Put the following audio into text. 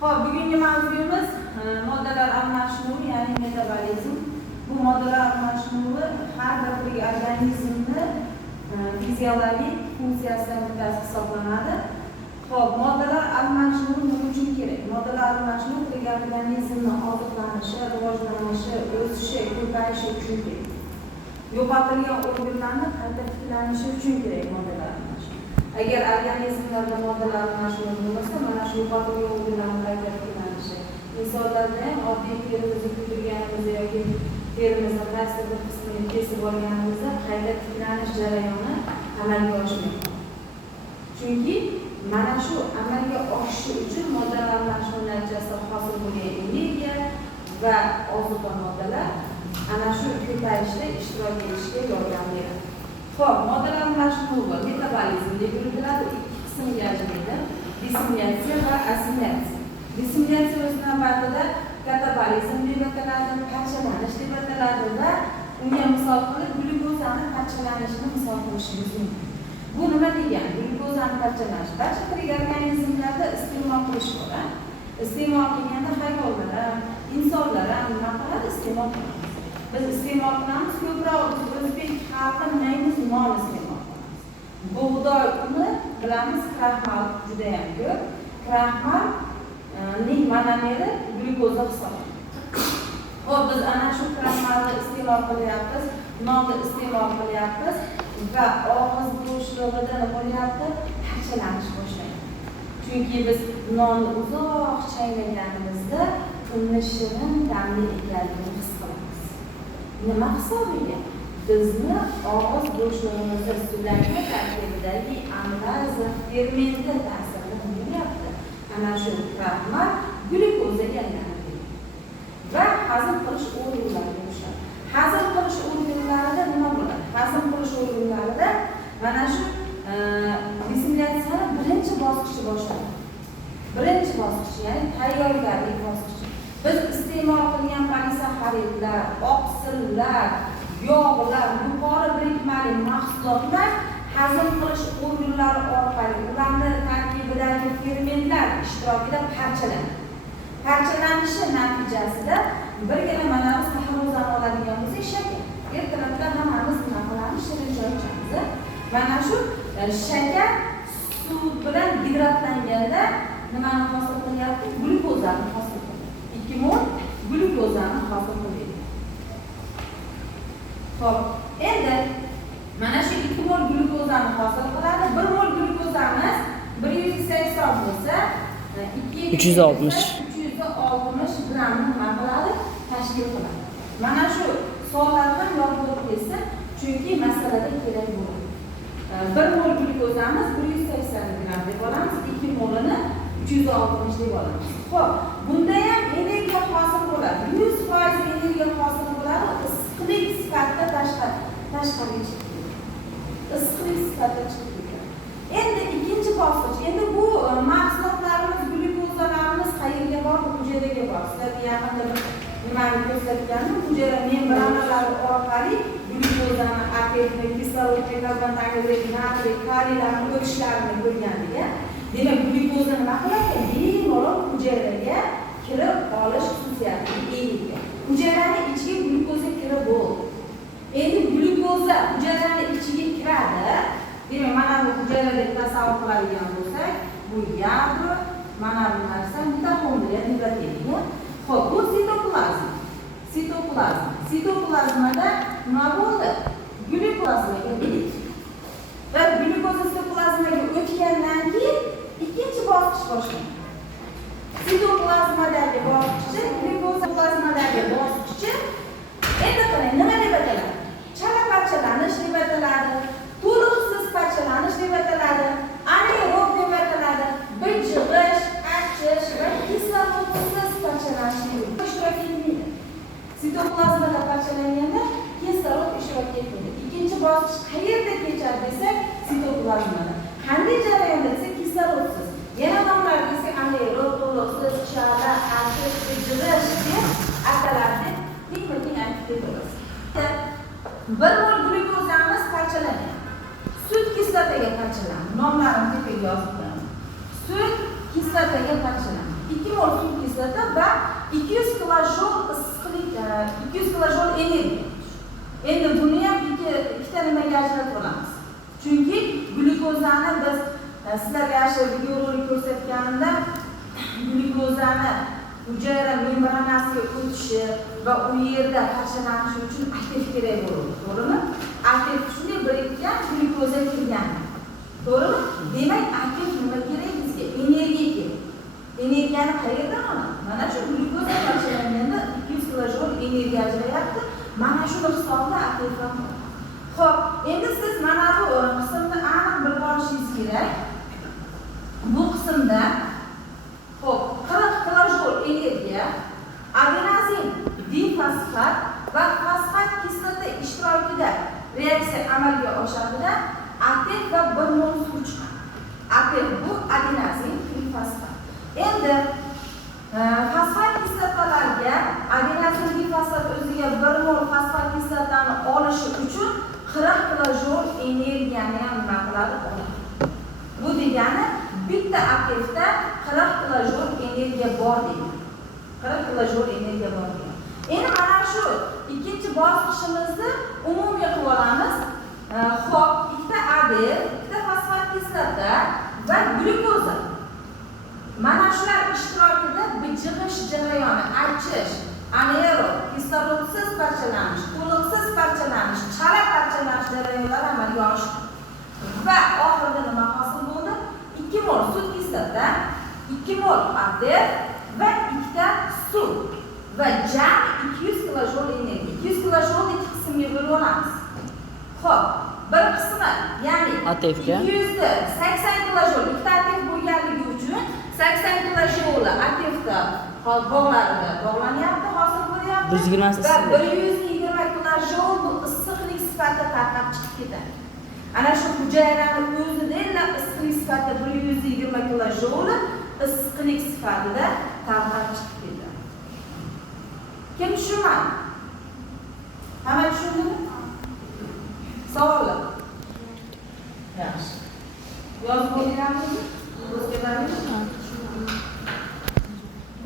Xo'p, bugungi mavzuyimiz moddalar almashinuvi, ya'ni metabolizm. Bu moddalar almashinuvi har bir organizmni fiziologik funksiyasidan bittasi hisoblanadi. Xo'p, moddalar almashinuvi nima uchun kerak? Moddalar almashinuvi organizmni oziqlanishi, rivojlanishi, o'sishi, ko'payishi uchun kerak. Yo'qotilgan organlarni qayta tiklanishi uchun kerak moddalar almashinuvi. Agar organizmlarda moddalar almashinuvi bo'lmasa, mana shu yo'qotilgan organlarni qayta tiklanishi, insonlarda ham oddiy terimizni kuydirganimizda yoki terimizni qaysi bir qismini kesib olganimizda qayta tiklanish jarayoni amalga oshmaydi. Chunki mana shu amalga oshishi uchun moddalar almashinuvi natijasida hosil bo'lgan energiya va ozuqa moddalar ana shu ko'payishda ishtirok etishga yordam beradi. Xo'p, moddalar almashinuvi metabolizm deb yuritiladi. Ikki qismga ajraladi: dissimilyatsiya va assimilyatsiya. Dissimilyatsiya o'z navbatida katabolizm deb ataladi, parchalanish deb ataladi va unga misol qilib glyukozani parchalanishini misol qilishimiz mumkin. Bu nima degani? Glyukozani parchalanish barcha tirik organizmlarda iste'mol qilish bor. Iste'mol qilganda hayvonlar ham, insonlar ham nima qiladi? Iste'mol qiladi. Biz iste'mol qilamiz, ko'proq o'zbek xalqi naymiz non iste'mol qilamiz. Bug'doy uni bilamiz, kraxmal juda ham ko'p. Kraxmalning monomeri glyukoza hisoblanadi. Xo'p, biz ana shu kraxmalni iste'mol qilyapmiz, nonni iste'mol qilyapmiz va og'iz bo'shlig'ida nima bo'lyapti? Parchalanish boshlaydi. Chunki biz nonni uzoq chaynaganimizda uni shirin ta'mli ekanligini his qilamiz. Nima hisobiga? Bizni og'iz bo'shlig'imizda sulanma tarkibidagi amlaza fermenti ta'sirida bo'lyapti. Ana shu kraxmal glyukozaga aylanadi va hazm qilish organlariga o'xshaydi. Hazm qilish organlarida nima bo'ladi? Hazm qilish organlarida mana shu dissimilyatsiyani birinchi bosqichi boshlanadi. Birinchi bosqich, ya'ni tayyorgarlik bosqichi. Biz iste'mol qilgan polisaxaridlar, oqsillar, yog'lar, yuqori birikmali mahsulotlar hazm qilish organlari orqali ularning tarkibidagi fermentlar ishtirokida parchalanadi. Parchalanishi natijasida birgina mana biz taxalluzdan oladigan bo'lsak shakar. Ertalabda hammamiz nima qilamiz? Shirin choy ichamiz. Mana shu shakar suv bilan gidratlanganda nimani hosil qilyapti? Glyukozani hosil qilyapti. 2 mol glyukozani hosil qilyapti. Xo'p, endi mana shu 2 mol glyukozani hosil qiladi. 1 mol glyukozamiz 180 bo'lsa, 360 grammni nima qiladi? Tashkil qiladi. Mana shu sonlardan yodga kelsa, chunki masalada kerak bo'ladi. 1 mol glyukozamiz 180 gramm deb olamiz, 2 molini 360 deb olamiz. Xo'p, bunda ham energiya hosil bo'ladi. 100% energiya hosil bo'ladi. Issiqlik sifatida tashqariga chiqadi. Issiqlik sifatida chiqadi. Endi ikkinchi bosqich. Endi bu mahsulotlarimiz, glyukozalarimiz qayerga bordi? Hujayraga bordi. Sizlarga yaqinda nimani ko'rsatganim, hujayra membranalari orqali glyukozani, apetni, kislorodni, karbon dioksid, natriy, kaliylarni o'tishlarini ko'rgandik. Demak, glyukoza nima qiladi? Bemalol hujayraga kirib olish xususiyatiga ega. Hujayraning ichiga glyukoza kirib bo'ldi. Endi glyukoza hujayraning ichiga kiradi. Demak, mana bu hujayra deb tasavvur qiladigan bo'lsak, bu yadro, mana bu narsa mitoxondriya deb ataladi. Xo'p, bu sitoplazma. Sitoplazmada nima bo'ldi? Glyukozaga o'tdi. Va glyukoza sitoplazmaga o'tgandan keyin ikkinchi bosqich boshlanadi. Sitoplazmadagi bosqichi, glyukoza plazmadagi bosqichi endi qarang, nima deb ataladi? Chala parchalanish deb ataladi, to'liqsiz parchalanish deb ataladi, anaerob deb ataladi, bijg'ish, achish va kislorodsiz parchalanish deb ishtirok etmaydi. Sitoplazmada parchalanganda kislorod ishtirok etmaydi. Ikkinchi bosqich qayerda kechadi desak, sitoplazmada. Qanday jarayonda desak, kislorodsiz. Yana nomlar desak, anaerob, to'liqsiz, chala, achish, bijg'ish deb ataladi. Ning aytib beramiz. 1 mol glyukozamiz parchalanadi. Sut kislotaga parchalanadi. Nomlarini tepaga yozib qo'yamiz. Sut kislotaga parchalanadi. 2 mol suv kislota va 200 kilojol issiqlik, 200 kilojol energiya. Endi buni ham ikkita nimaga ajratib olamiz. Chunki glyukozani biz sizlarga yaxshi videorolik ko'rsatganimda glyukozani hujayra membranasiga o'tishi va u yerda parchalanishi uchun aktiv kerak bo'ladi. To'g'rimi? Aktiv shunday birikkan glyukoza kirgan. To'g'rimi? Demak, aktiv nima kerak bizga? Energiya kerak. Energiyani qayerdan olamiz? Mana shu glyukoza parchalanganda 200 kilojol energiya ajrayapti. Mana shu hisobda aktiv ham bor. Xo'p, endi siz mana bu qismni aniq bilib olishingiz kerak. Bu qismda xo'p, 40 kilojol energiya adenozin difosfat va fosfat kislota ishtirokida reaksiya amalga oshadida aktiv va 1 mol suv chiqadi. Aktiv bu adenozin difosfat. Endi fosfat kislotalarga adenozin difosfat o'ziga 1 mol fosfat kislotani olishi uchun 40 kilojol energiyani ham nima qiladi? Bu degani bitta aktivda 40 kilojol energiya bor degani. 40 kilojol energiya bor degani. Endi mana shu ikkinchi bosqichimizni umumiy qilib olamiz. Xo'p, ikkita ADN, ikkita fosfat kislota va glyukoza. Mana shular ishtirokida bijg'ish jarayoni, achish, anaerob, kislorodsiz parchalanish, to'liqsiz parchalanish, chala parchalanish jarayonlari amalga oshdi. Va oxirida nima hosil bo'ldi? 2 mol sut kislota, 2 mol ADN va 2 ta suv va jami 200 kilojol energiya. 200 kilojol ikki qismga bo'lib olamiz. Xo'p, bir qismi, ya'ni 200 da 80 kilojol ikkita aktiv bo'lganligi uchun 80 kilojol aktivda bog'larida bog'lanyapti, hosil bo'lyapti. 120 va 120 kilojol bu issiqlik sifatida tarqab chiqib ketadi. Ana shu hujayrani o'zida issiqlik sifatida 120 kilojol issiqlik sifatida tarqab chiqib ketadi. Kim tushunmadi? Hamma tushundimi? Savollar? Yaxshi. Yozib qo'yganmisiz? O'zga